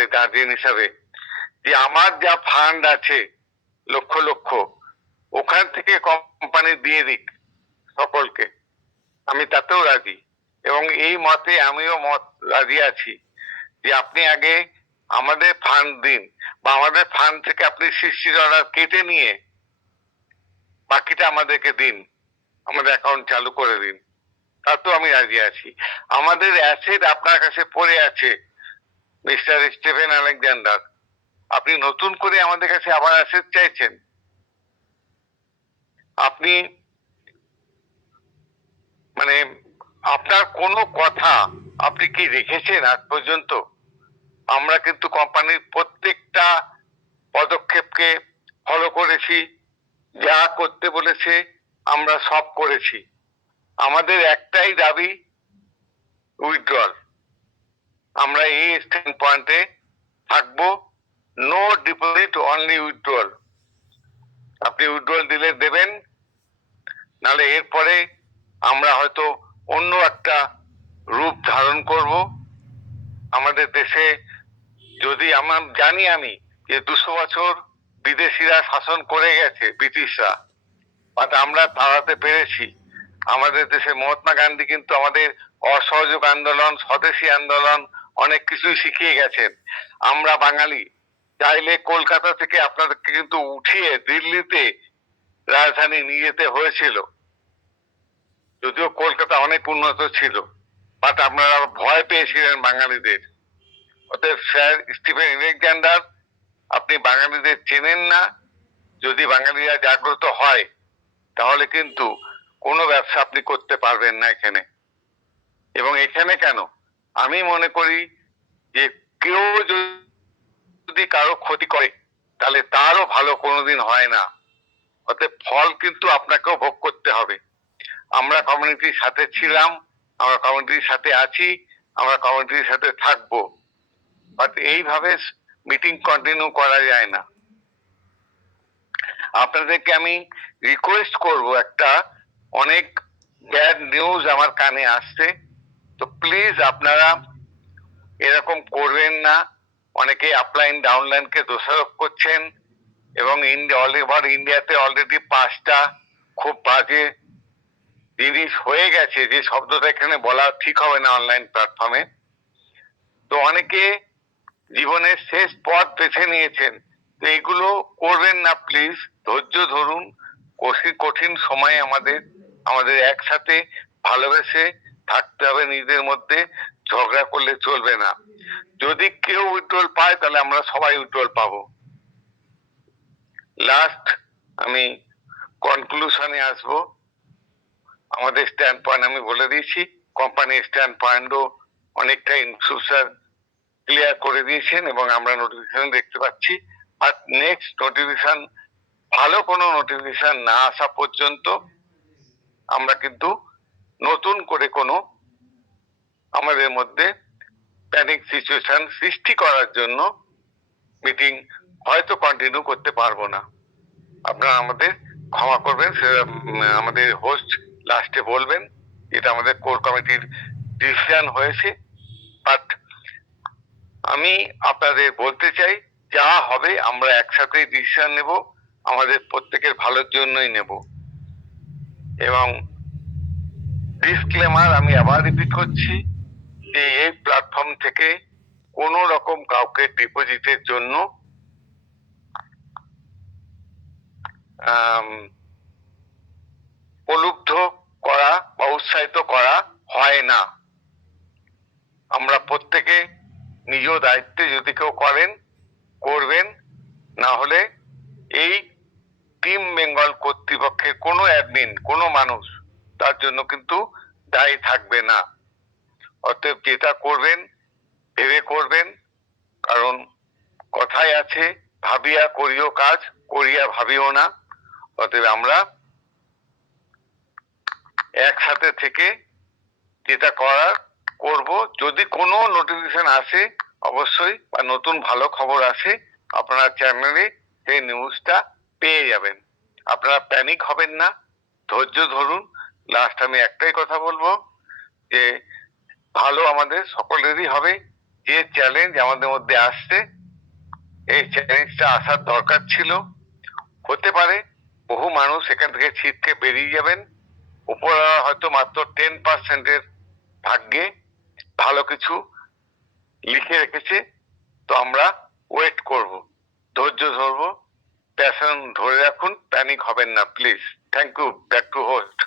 আপনাদের গার্জিয়ান হিসাবে, যে আমার যা ফান্ড আছে লক্ষ লক্ষ, ওখান থেকে কোম্পানি দিয়ে দিক সকলকে, আমি তাতেও রাজি। এবং এই মতে আমিও রাজি আছি যে আপনি আগে আমাদের ফান্ড দিন, বা আমাদের ফান্ড থেকে আপনি $60 কেটে নিয়ে বাকিটা আমাদেরকে দিন, আমাদের অ্যাকাউন্ট চালু করে দিন, তাতেও আমি রাজি আছি। আমাদের অ্যাসেট আপনার কাছে পড়ে আছে মিস্টার স্টিফেন আলেকজান্ডার, আপনি নতুন করে আমাদের কাছে আবার অ্যাসেট চাইছেন? আপনি মানে আপনার কোনো কথা আপনি কি রেখেছেন আজ পর্যন্ত? আমরা কিন্তু কোম্পানির প্রত্যেকটা পদক্ষেপকে ফলো করেছি, যা করতে বলেছে আমরা সব করেছি। আমাদের একটাই দাবি, উইথড্রল। আমরা এই স্ট্যান্ড পয়েন্টে থাকবো, নো ডিপোজিট, অনলি উইথড্রল। আপনি উইথড্রল দিলে দেবেন, নাহলে এরপরে আমরা হয়তো অন্য একটা রূপ ধারণ করব। আমাদের দেশে যদি আমরা জানি আমি যে 200 বছর বিদেশিরা শাসন করে গেছে, ব্রিটিশরা, বাট আমরা তাড়াতে পেরেছি। আমাদের দেশে মহাত্মা গান্ধী কিন্তু আমাদের অসহযোগ আন্দোলন, স্বদেশী আন্দোলন অনেক কিছুই শিখিয়ে গেছেন। আমরা বাঙালি চাইলে কলকাতা থেকে আপনাদেরকে কিন্তু উঠিয়ে দিল্লিতে রাজধানী নিয়ে যেতে হয়েছিল, যদিও কলকাতা অনেক উন্নত ছিল, বাট আপনারা ভয় পেয়েছিলেন বাঙালিদের। অতএব স্যার স্টিফেন আলেকজান্ডার, আপনি বাঙালিদের চেনেন না। যদি বাঙালিরা জাগ্রত হয় তাহলে কিন্তু কোনো ব্যবসা আপনি করতে পারবেন না এখানে। এবং এখানে কেন, আমি মনে করি যে কেউ যদি কারো ক্ষতি করে তাহলে তারও ভালো কোনোদিন হয় না। অতএব ফল কিন্তু আপনাকেও ভোগ করতে হবে। আমরা কমিউনিটির সাথে ছিলাম, আমরা কমিউনিটির সাথে আছি, আমরা কমিউনিটির সাথে থাকবো, বাট এইভাবে মিটিং কন্টিনিউ করা যায় না। আপনাদেরকে আমি রিকোয়েস্ট করব, একটা অনেক ব্যাড নিউজ আমার কানে আসছে, তো প্লিজ আপনারা এরকম করবেন না। অনেকে আপলাইন ডাউনলাইনকে দোষারোপ করছেন, এবং অল ওভার ইন্ডিয়াতে অলরেডি 5টা খুব বাজে জিনিস হয়ে গেছে, যে শব্দটা এখানে বলা ঠিক হবে না অনলাইন প্ল্যাটফর্মে। তো অনেকে জীবনের শেষ পথ বেছে নিয়েছেন, তো এগুলো করবেন না প্লিজ। ধৈর্য ধরুন, কঠিন সময় আমাদের একসাথে ভালোবেসে থাকতে হবে নিজেদের মধ্যে, ঝগড়া করলে চলবে না। যদি কেউ উইথড্রল পায় তাহলে আমরা সবাই উইথড্রল পাবো। লাস্ট আমি কনক্লুশনে আসবো। আমাদের স্ট্যান্ড পয়েন্ট আমি বলে দিয়েছি, কোম্পানির স্ট্যান্ড পয়েন্টও অনেকটা ইনস্যুসার ক্লিয়ার করে দিয়েছেন, এবং আমরা নোটিফিকেশন দেখতে পাচ্ছি। আর নেক্সট নোটিফিকেশন, ভালো কোনো নোটিফিকেশন না আসা পর্যন্ত আমরা কিন্তু নতুন করে কোনো আমাদের মধ্যে প্যানিক সিচুয়েশন সৃষ্টি করার জন্য মিটিং হয়তো কন্টিনিউ করতে পারবো না। আপনারা আমাদের ক্ষমা করবেন, আমাদের হোস্ট লাস্টে বলবেন, এটা আমাদের কোর কমিটির ডিসিশন হয়েছে। বাট আমি আপনাদের বলতে চাই, যা হবে আমরা একসাথে ডিসিশন নেব, আমাদের প্রত্যেকের ভালোর জন্যই নেব। এবং ডিসক্লেমার আমি আবার রিপিট করছি যে এই প্ল্যাটফর্ম থেকে কোন রকম কাউকে ডিপোজিটের জন্য প্রলুব্ধ করা বা উৎসাহিত করা হয় না। আমরা প্রত্যেকে নিজ দায়িত্বে, যদি কেউ করেন করবেন, না হলে এই টিম বেঙ্গল কর্তৃপক্ষের কোনো অ্যাডমিন, কোনো মানুষ তার জন্য কিন্তু দায়ী থাকবে না। অতএব যেটা করবেন ভেবে করবেন, কারণ কথায় আছে, ভাবিয়া করিও কাজ, করিয়া ভাবিও না। অতএব আমরা একসাথে থেকে যেটা করার করব। যদি কোনো নোটিফিকেশন আসে অবশ্যই, বা নতুন ভালো খবর আসে, আপনারা চ্যানেলে সেই নিউজটা পেয়ে যাবেন। আপনারা প্যানিক হবেন না, ধৈর্য ধরুন। লাস্ট আমি একটাই কথা বলবো, যে ভালো আমাদের সকলেরই হবে, যে চ্যালেঞ্জ আমাদের মধ্যে আসছে, এই চ্যালেঞ্জটা আসার দরকার ছিল। হতে পারে বহু মানুষ এখান থেকে ছিটকে বেরিয়ে যাবেন, উপরওয়ালা হয়তো মাত্র 10% ভাগ্যে ভালো কিছু লিখে রেখেছে। তো আমরা ওয়েট করব, ধৈর্য ধরবো, প্যাশন ধরে রাখুন, প্যানিক হবেন না please. Thank you, back to host.